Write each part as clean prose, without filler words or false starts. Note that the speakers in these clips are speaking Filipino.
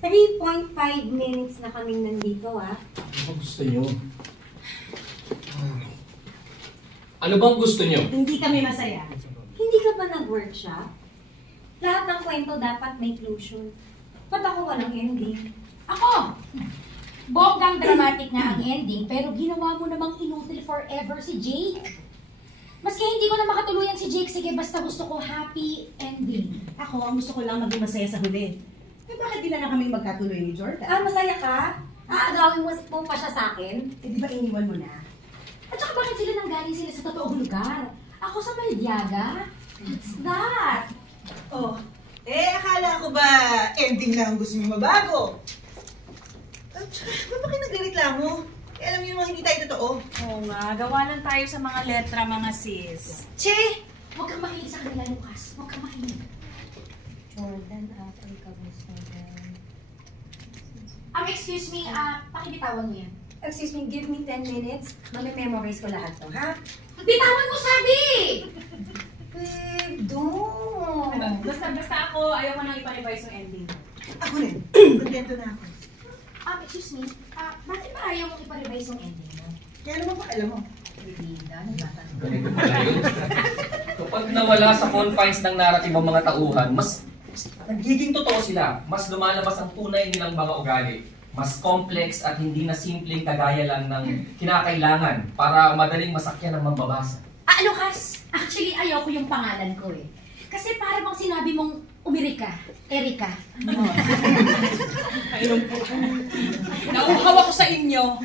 3.5 minutes na kaming nandito, ha? Ano bang gusto nyo? Ano bang gusto nyo? Hindi kami masaya. Hindi ka ba nag-workshop? Lahat ng kwento dapat may closure. Ba't ako walang ending? Ako! Bonggang dramatic nga ang ending, pero ginawa mo namang inutil forever si Jake. Maski hindi ko na makatuluyan si Jake, sige basta gusto ko happy ending. Ako, ang gusto ko lang maging masaya sa huli. Eh bakit di na lang kaming magkatuloy ni Jordan? Masaya ka? Aagawin mo pa siya sa akin? Eh di ba iniwan mo na? At saka bakit sila nanggaling sila sa totoong lugar? Ako sa Maldiaga? What's that? Oh, akala ko ba ending lang gusto niyo mabago? At saka, ba't ba kayo nagrereklamo? Alam niyo naman hindi tayo totoo. Oo nga, gawa lang tayo sa mga letra, mga sis. Che! Huwag kang makinig sa kanila, Lucas. Huwag kang makinig. Jordan, Africa, gusto yan. Excuse me, pakibitawan mo yan. Excuse me, give me 10 minutes. Mami-memorize ko lahat to, ha? Bitawan mo, sabi! Babe, don't. Basta ako, ayaw ko nang ipa-revise yung ending. Ako rin. Kontento na ako. Excuse me, bakit ba ayaw mong ipa-revise yung ending mo? Kaya naman pa alam mo. Linda, nagtatanong. Ganito pala yun. Kapag nawala sa confines ng narrative ang mga tauhan, mas nagiging totoo sila. Mas lumalabas ang tunay nilang mga ugali. Mas complex at hindi na simpleng kagaya lang ng kinakailangan para madaling masakyan ng mambabasa. Lucas, actually ayaw ko yung pangalan ko eh. Kasi para bang sinabi mong Umirika, Erika. Nauuhaw ako sa inyo.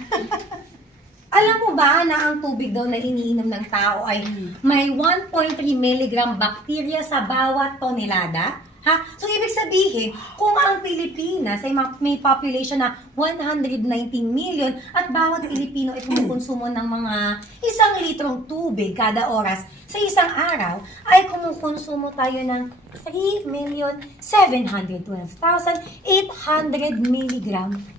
Alam mo ba na ang tubig daw na iniinom ng tao ay may 1.3 mg bacteria sa bawat tonelada? Ha? So, ibig sabihin, kung ang Pilipinas ay may population na 119 million at bawat Pilipino ay kumukonsumo ng mga 1 litrong tubig kada oras sa isang araw, ay kumukonsumo tayo ng 3,712,800 mg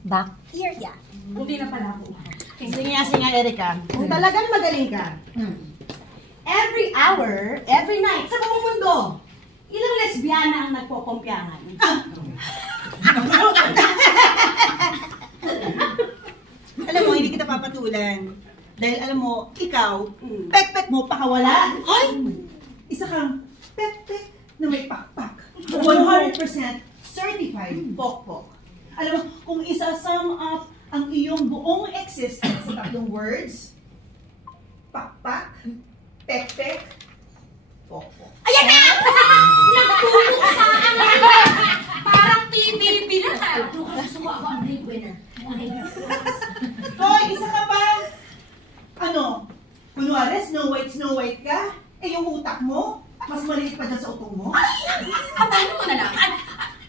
bacteria. Hindi na pala ako. Sige nga, Erika. Kung talagang magaling ka, every hour, every night, sa buong mundo, ilang lesbiana ang nagpopompyangan? Alam mo, hindi kita papatulan. Dahil alam mo, ikaw, pek-pek mo pakawala. Ay! Isa kang pek-pek na may pakpak. 100% certified pokpok. Alam mo, kung isa-sum up ang iyong buong existence sa 3 words, pakpak, pek-pek, pokpok. Ayan na! Nagtulog sa akin! Parang TVB lang ha! Lucas, gusto mo ako ang breadwinner. Hoy, isa ka pa! Kunwari, Snow White ka? Eh, yung utak mo, mas maliit pa dyan sa utong mo? Paano mo na lang?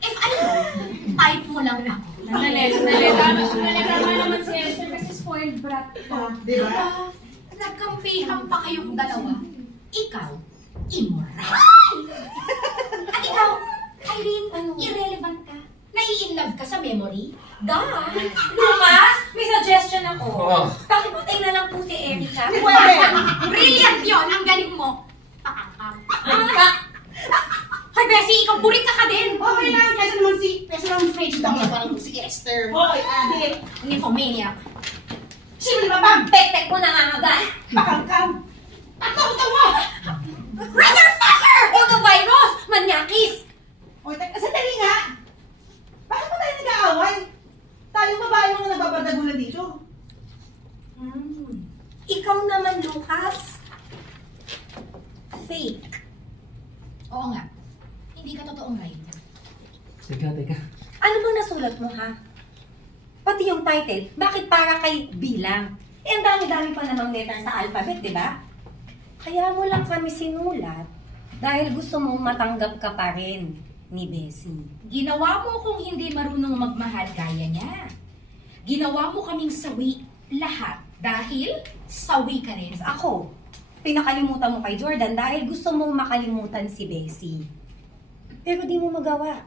If ano mo, type mo lang ako. Nalala naman si Esther kasi spoiled brat ka. Di ba? Nagkampihan pa kayong dalawa. Ikaw, immoral! At ikaw, Irene, irrelevant ka. Nai-inlove ka sa memory? Duh! Lucas, may suggestion ako. Oh. Pakipatay na lang po si Erika. Brilliant yun! Ang galing mo! Hoy, Bessie, ikaw burik ka din! Okay lang, kasi naman Ang French dog parang si Esther. Hoy, adik! Nymphomaniac. Sino ba bang pek-pek mo nangangagal? Pakangkam! Tatawag mo! Motherfucker! Ito virus! Manyakis! Hoy, sandali nga! Bakit ba tayo nag-aaway? Tayong babae mga nagbabadagulan dito. Ikaw naman, Lucas. Fake. Oo nga. Hindi ka totoong right. Teka. Ano ba nasulat mo, ha? Pati yung title, bakit para kay bilang? Eh, ang dami-dami pa namang letter sa alphabet, di ba? Kaya mo lang kami sinulat dahil gusto mong matanggap ka pa rin ni Bessie. Ginawa mo kung hindi marunong magmahal gaya niya. Ginawa mo kaming sawi lahat dahil sawi ka rin. Ako, pinakalimutan mo kay Jordan dahil gusto mong makalimutan si Bessie. Pero di mo magawa.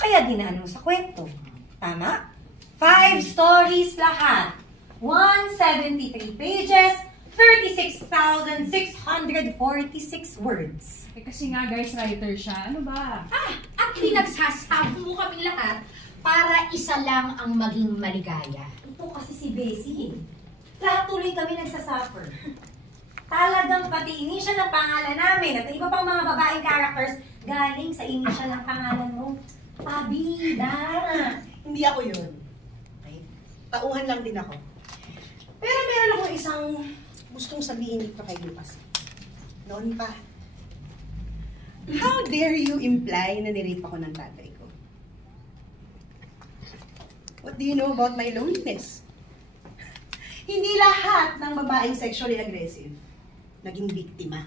Kaya dinaan mo sa kwento. Tama? 5 stories lahat. 173 pages, 36,646 words. Eh kasi nga guys, writer siya. Ano ba? At pinagsasabi mo kaming lahat para isa lang ang maging maligaya. Ito kasi si Bessie eh. Lahat tuloy kami nagsasuffer. Talagang pati initial ng pangalan namin at iba pang mga babaeng characters galing sa initial ng pangalan mo. Pabida! Hindi ako yun. Okay? Tauhan lang din ako. Pero meron ako isang gustong sabihin dito kay Lucas. Noon pa. How dare you imply na nirape ako ng tatay ko? What do you know about my loneliness? Hindi lahat ng babaeng sexually aggressive naging biktima.